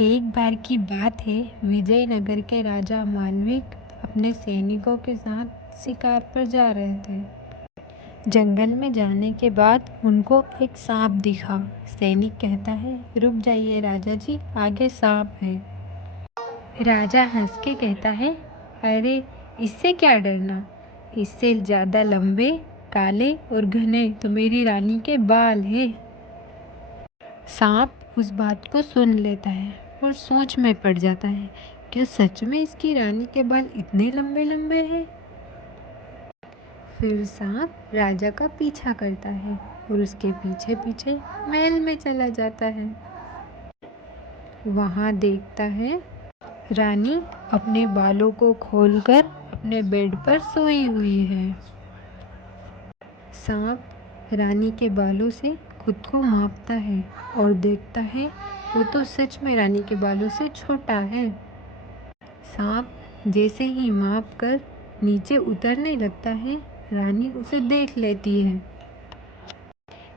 एक बार की बात है, विजयनगर के राजा मालविक अपने सैनिकों के साथ शिकार पर जा रहे थे। जंगल में जाने के बाद उनको एक सांप दिखा। सैनिक कहता है, रुक जाइए राजा जी, आगे सांप है। राजा हंस के कहता है, अरे इससे क्या डरना, इससे ज़्यादा लंबे, काले और घने तो मेरी रानी के बाल हैं। सांप उस बात को सुन लेता है और सोच में पड़ जाता है, क्या सच में इसकी रानी के बाल इतने लंबे लंबे हैं? फिर सांप राजा का पीछा करता है और उसके पीछे पीछे महल में चला जाता है। वहाँ देखता है रानी अपने बालों को खोलकर अपने बेड पर सोई हुई है। सांप रानी के बालों से खुद को मापता है और देखता है वो तो सच में रानी के बालों से छोटा है। सांप जैसे ही माप कर नीचे उतरने लगता है, रानी उसे देख लेती है।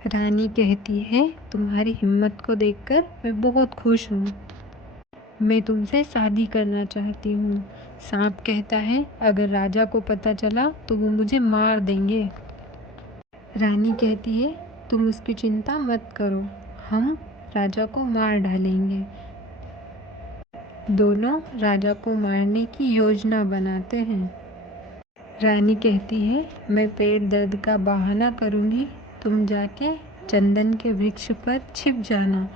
रानी कहती है, तुम्हारी हिम्मत को देखकर मैं बहुत खुश हूँ, मैं तुमसे शादी करना चाहती हूँ। सांप कहता है, अगर राजा को पता चला तो वो मुझे मार देंगे। रानी कहती है, तुम उसकी चिंता मत करो, हम राजा को मार डालेंगे। दोनों राजा को मारने की योजना बनाते हैं। रानी कहती है, मैं पेट दर्द का बहाना करूँगी, तुम जाके चंदन के वृक्ष पर छिप जाना।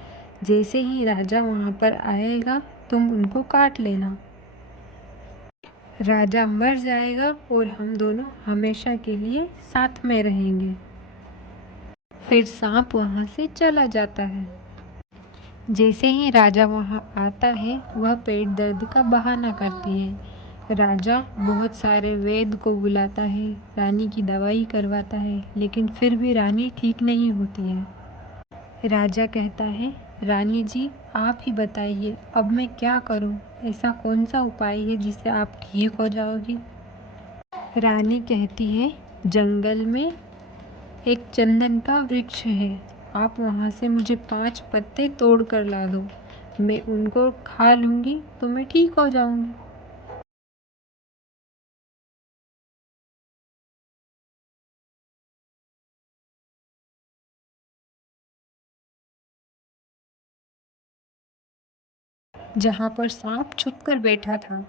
जैसे ही राजा वहाँ पर आएगा तुम उनको काट लेना। राजा मर जाएगा और हम दोनों हमेशा के लिए साथ में रहेंगे। फिर सांप वहाँ से चला जाता है। जैसे ही राजा वहाँ आता है, वह पेट दर्द का बहाना करती है। राजा बहुत सारे वैद्य को बुलाता है, रानी की दवाई करवाता है, लेकिन फिर भी रानी ठीक नहीं होती है। राजा कहता है, रानी जी आप ही बताइए, अब मैं क्या करूं? ऐसा कौन सा उपाय है जिससे आप ठीक हो जाओगी? रानी कहती है, जंगल में एक चंदन का वृक्ष है, आप वहाँ से मुझे 5 पत्ते तोड़ कर ला दो, मैं उनको खा लूँगी तो मैं ठीक हो जाऊँगी। जहाँ पर सांप छुप कर बैठा था।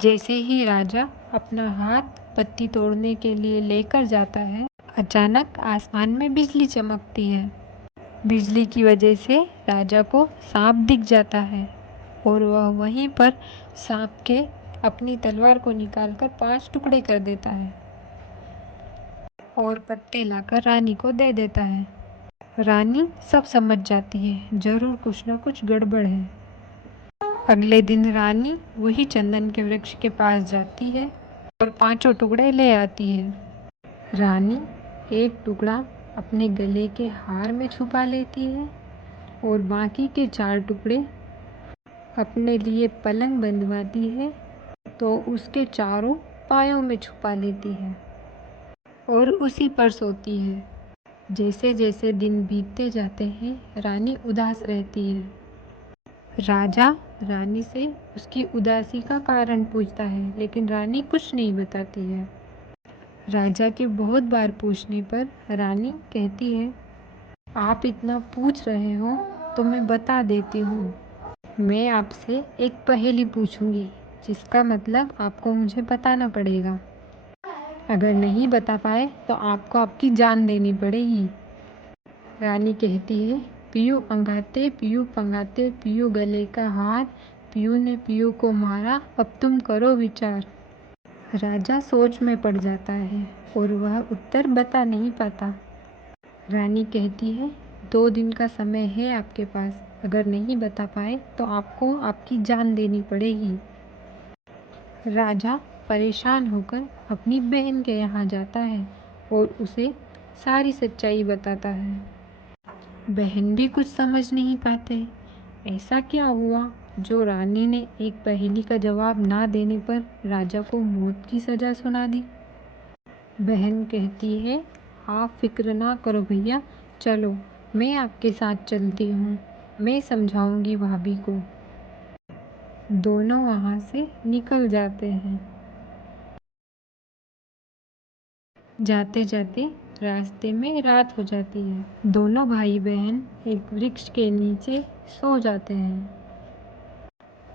जैसे ही राजा अपना हाथ पत्ती तोड़ने के लिए लेकर जाता है, अचानक आसमान में बिजली चमकती है। बिजली की वजह से राजा को सांप दिख जाता है और वह वहीं पर सांप के अपनी तलवार को निकालकर 5 टुकड़े कर देता है और पत्ते लाकर रानी को दे देता है। रानी सब समझ जाती है, जरूर कुछ न कुछ गड़बड़ है। अगले दिन रानी वही चंदन के वृक्ष के पास जाती है और 5 टुकड़े ले आती है। रानी एक टुकड़ा अपने गले के हार में छुपा लेती है और बाकी के 4 टुकड़े अपने लिए पलंग बनवाती है तो उसके चारों पायों में छुपा लेती है और उसी पर सोती है। जैसे जैसे दिन बीतते जाते हैं, रानी उदास रहती है। राजा रानी से उसकी उदासी का कारण पूछता है, लेकिन रानी कुछ नहीं बताती है। राजा के बहुत बार पूछने पर रानी कहती है, आप इतना पूछ रहे हो तो मैं बता देती हूँ। मैं आपसे एक पहेली पूछूंगी, जिसका मतलब आपको मुझे बताना पड़ेगा। अगर नहीं बता पाए तो आपको आपकी जान देनी पड़ेगी। रानी कहती है, पियू पंगाते पियू पंगाते, पियू गले का हार, पियू ने पियू को मारा, अब तुम करो विचार। राजा सोच में पड़ जाता है और वह उत्तर बता नहीं पाता। रानी कहती है, 2 दिन का समय है आपके पास, अगर नहीं बता पाए तो आपको आपकी जान देनी पड़ेगी। राजा परेशान होकर अपनी बहन के यहाँ जाता है और उसे सारी सच्चाई बताता है। बहन भी कुछ समझ नहीं पाते, ऐसा क्या हुआ जो रानी ने एक पहेली का जवाब ना देने पर राजा को मौत की सज़ा सुना दी। बहन कहती है, आप फिक्र ना करो भैया, चलो मैं आपके साथ चलती हूँ, मैं समझाऊंगी भाभी को। दोनों वहाँ से निकल जाते हैं। जाते जाते रास्ते में रात हो जाती है। दोनों भाई बहन एक वृक्ष के नीचे सो जाते हैं।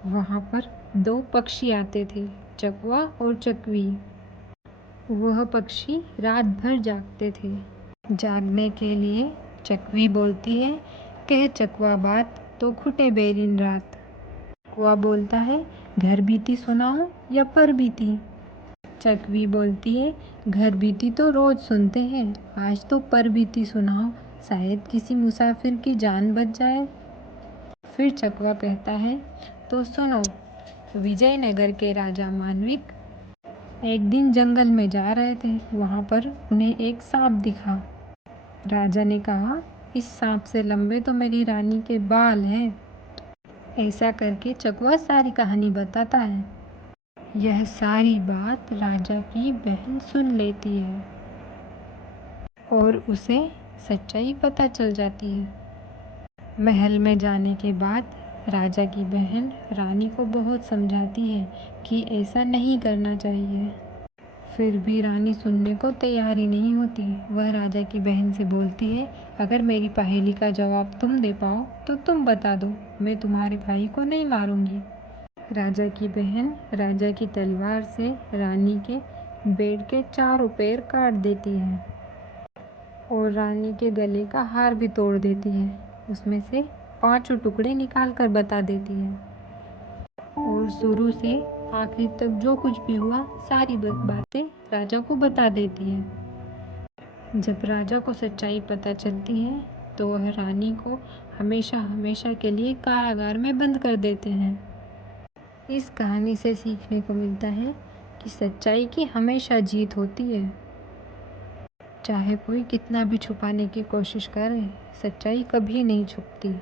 वहाँ पर दो पक्षी आते थे, चकवा और चकवी। वह पक्षी रात भर जागते थे। जागने के लिए चकवी बोलती है, कह चकवा बात तो खुटे बेरिन रात। चकवा बोलता है, घर बीती सुनाऊं या पर बीती। चकवी बोलती है, घर बीती तो रोज सुनते हैं, आज तो पर बीती सुनाओ, शायद किसी मुसाफिर की जान बच जाए। फिर चकवा कहता है, तो सुनो। विजयनगर के राजा मानविक एक दिन जंगल में जा रहे थे। वहाँ पर उन्हें एक सांप दिखा। राजा ने कहा, इस सांप से लंबे तो मेरी रानी के बाल हैं। ऐसा करके चकवा सारी कहानी बताता है। यह सारी बात राजा की बहन सुन लेती है और उसे सच्चाई पता चल जाती है। महल में जाने के बाद राजा की बहन रानी को बहुत समझाती है कि ऐसा नहीं करना चाहिए। फिर भी रानी सुनने को तैयार ही नहीं होती। वह राजा की बहन से बोलती है, अगर मेरी पहेली का जवाब तुम दे पाओ तो तुम बता दो, मैं तुम्हारे भाई को नहीं मारूंगी। राजा की बहन राजा की तलवार से रानी के बेड के चारों पैर काट देती है और रानी के गले का हार भी तोड़ देती है। उसमें से 5 टुकड़े निकाल कर बता देती है और शुरू से आखिर तक जो कुछ भी हुआ सारी बातें राजा को बता देती है। जब राजा को सच्चाई पता चलती है तो वह रानी को हमेशा हमेशा के लिए कारागार में बंद कर देते हैं। इस कहानी से सीखने को मिलता है कि सच्चाई की हमेशा जीत होती है। चाहे कोई कितना भी छुपाने की कोशिश करे, सच्चाई कभी नहीं छुपती।